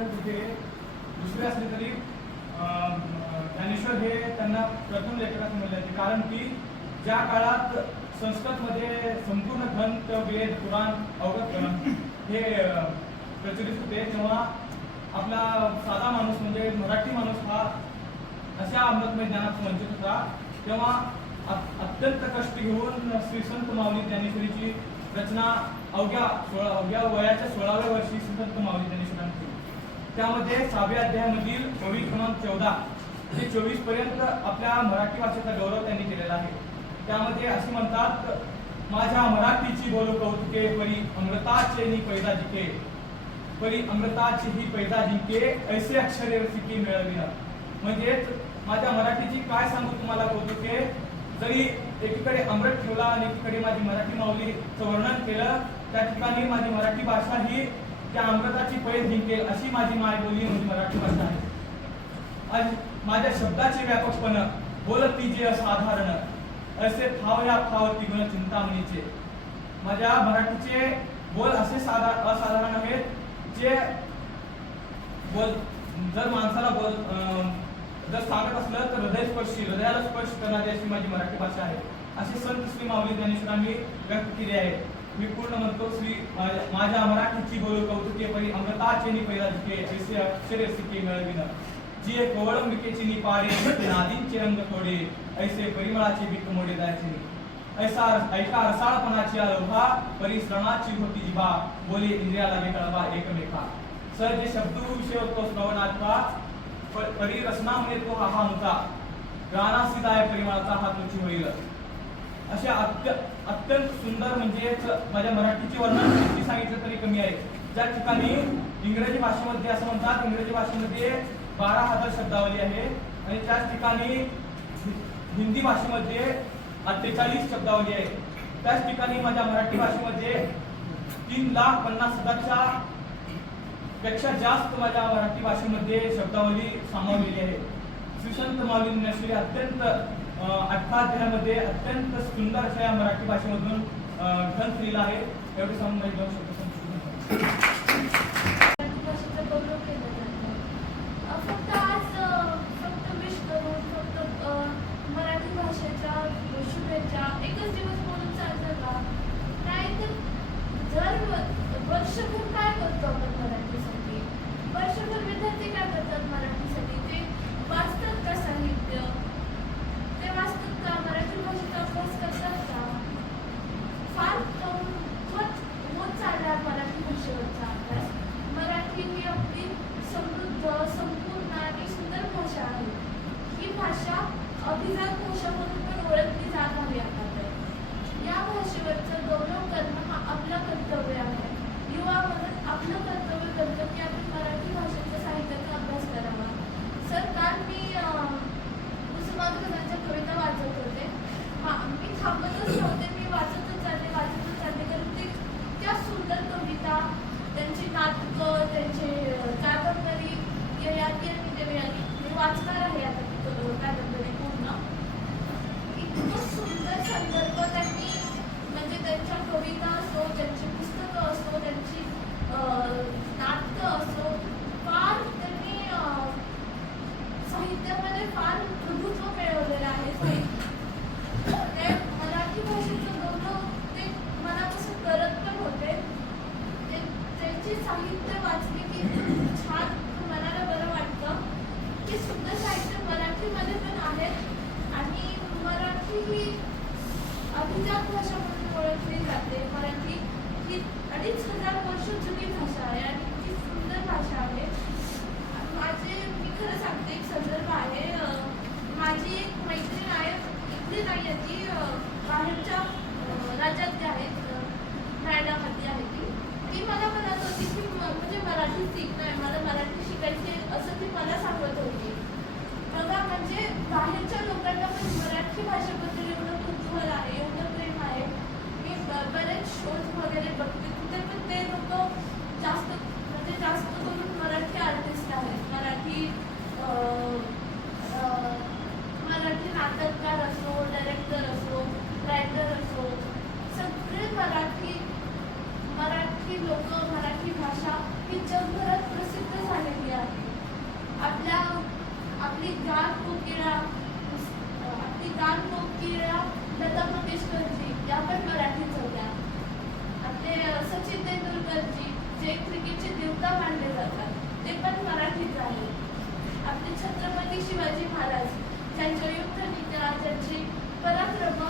ग्रंथ हे दुसरे असले तरी ज्ञानेश्वर हे त्यांना प्रथम लेखकात म्हणले जाते, कारण की ज्या काळात संस्कृतमध्ये संपूर्ण ग्रंथ वेद पुराण अवगत हे प्रचलित होते, तेव्हा आपला साधा माणूस म्हणजे मराठी माणूस हा अशा अमृतमय ज्ञानात वंचित होता. तेव्हा अत्यंत कष्ट घेऊन श्री संत माऊली ज्ञानेश्वरीची रचना अवघ्या वयाच्या 16व्या वर्षी श्री संत माऊली ज्ञानेश्वरांनी केली. त्यामध्ये 6व्या अध्यायामधील ओवी क्रमांक 14 ते 24 पर्यंत आपल्या मराठी भाषेचा गौरव त्यांनी केलेला आहे. त्यामध्ये असे म्हणतात, माझ्या मराठीची बोलू कौतुके, परी अमृताचे नि पैदा जिके, परी अमृताची ही पैदा जिंके, ऐसे अक्षरे रसिके मिळविन. म्हणजेच माझ्या मराठीची काय सांगू तुम्हाला कौतुके, जरी एकीकडे अमृत ठेवला आणि एकीकडे माझी मराठी माऊलीचं वर्णन केलं, त्या ठिकाणी माझी मराठी भाषा ही त्या अमृताची पैज जिंकेल अशी माझी मायबोली म्हणजे मराठी भाषा आहे. आज माझ्या शब्दाचे व्यापकपण बोलती जे असाधारण, असे फावल्या फावती गुण चिंतामणीचे. माझ्या मराठीचे बोल असे असाधारण आहेत, जे बोल जर माणसाला जर सांगत असलं तर हृदयाला स्पर्श करणारी अशी माझी मराठी भाषा आहे, असे संत श्री माऊली ज्ञानेश्वरांनी व्यक्त केले आहे. मी पूर्ण म्हणतो, माझ्या मराठीची बोलू कौतुके, परी अमृताचे नि पैदा जिके, ऐसे अक्षरे रसिके मिळविन. जी कोवळंबिकेची नि पाडे, नादींचे रंग थोडे, ऐसे परिमळाचे बीक मोडे जायचे. ऐका रसाळपणाची अलोभा, परी श्रवणाची होती जिभा, बोले इंद्रियाला कळवा एकमेका. सर जे शब्द विषय होतो श्रवणाचा, परी रसना म्हणे तो हा मुचा, गाना सिदाय परिमळाचा हा तुझी होईल. असे अत्यंत सुंदर म्हणजे माझ्या मराठीचे वर्णन किती सांगितलं तरी कमी आहे. ज्या ठिकाणी इंग्रजी भाषेमध्ये असं म्हणतात, इंग्रजी भाषेमध्ये 12,000 शब्दावली आहे आणि त्याच ठिकाणी हिंदी भाषेमध्ये 48 शब्दावली आहे. त्याच ठिकाणी माझ्या मराठी भाषेमध्ये 3,50,000च्या पेक्षा जास्त माझ्या मराठी भाषेमध्ये शब्दावली सामावलेली आहे. श्री संत माऊली ज्ञानेश्वरी अत्यंत 18 अध्यायामध्ये अत्यंत सुंदर अशा या मराठी भाषेमधून ग्रंथ लिहिला आहे. एवढे सांगून माझे 2 शब्द संस्कृत. मराठी भाषेच्या शुभेच्छा एकच दिवस बोलून चालतं का? नाही तर वर्षभर काय करतो आपण मराठीसाठी? वर्षभर विद्यार्थी काय करतात मराठीसाठी? ते वाचतात का साहित्य? ते वाचतात का? मराठी भाषेचा अभ्यास करतात का? फार होत चालला मराठी भाषेवरचा अभ्यास. मराठी ही आपली समृद्ध, संपूर्ण आणि सुंदर भाषा आहे. ही भाषा अभिजात भाषा म्हणून पण ओळखली जात आहे. आता या भाषेवरचं गौरव करणं हा आपलं कर्तव्य आहे. युवा म्हणून आपलं कर्तव्य करतं की आपण मराठी भाषेच्या साहित्याचा अभ्यास करावा. सर, काल मी कुसुमाग्रज गजांच्या कविता वाचत होते. मी थांबतच नव्हते, मी वाचतच चालले कारण त्या सुंदर कविता, त्यांची नाटकं, त्यांचे कादंबरी, ययाती आणि देवयानी मी वाचणार आहे आता ती कादंबरी पूर्ण. इतकं सुंदर संदर्भ त्यांनी, म्हणजे त्यांच्या कविता असो, त्यांची पुस्तकं असो, त्यांची नाटकं असो, फार त्यांनी साहित्यामध्ये फार प्रभुत्व मिळवलेलं आहे. ते मराठी भाषेचं गौरव ते मनापासून करत पण होते. त्यांची साहित्य वाचली की छान मनाला बरं वाटतं की सुंदर साहित्य मराठीमध्ये पण आहेत आणि मराठी ही अभिजात भाषा म्हणून ओळखली जाते. मराठी ही 2,500 वर्ष जुनी भाषा आहे आणि ती सुंदर भाषा आहे. मी खरं सांगते, एक संदर्भ आहे. माझी एक मैत्रीण आहे, इथली नाही आहे ती, बाहेरच्या राज्यात जी आहे, नोएडामध्ये आहे ती मला म्हणत होती की म्हणजे मराठी शिकणं, मला मराठी शिकायचे असं ती मला सांगत होती. बघा, म्हणजे बाहेरच्या लोकांना पण मराठी भाषेबद्दल एवढं कुतूहल आहे, एवढं प्रेम आहे. मी बरेच शोज वगैरे बघते, तिथे पण ते लोक जास्त करून मराठी आर्टिस्ट आहेत. मराठी नाटककार असो, डायरेक्टर असो, रायटर असो, सगळे मराठी लोक, मराठी भाषा ही जगभरात प्रसिद्ध झालेली सुद्धा मांडले जातात, ते पण मराठीच आहे. आपले छत्रपती शिवाजी महाराज, ज्यांच्या युद्धनीत्या, ज्यांचे पराक्रम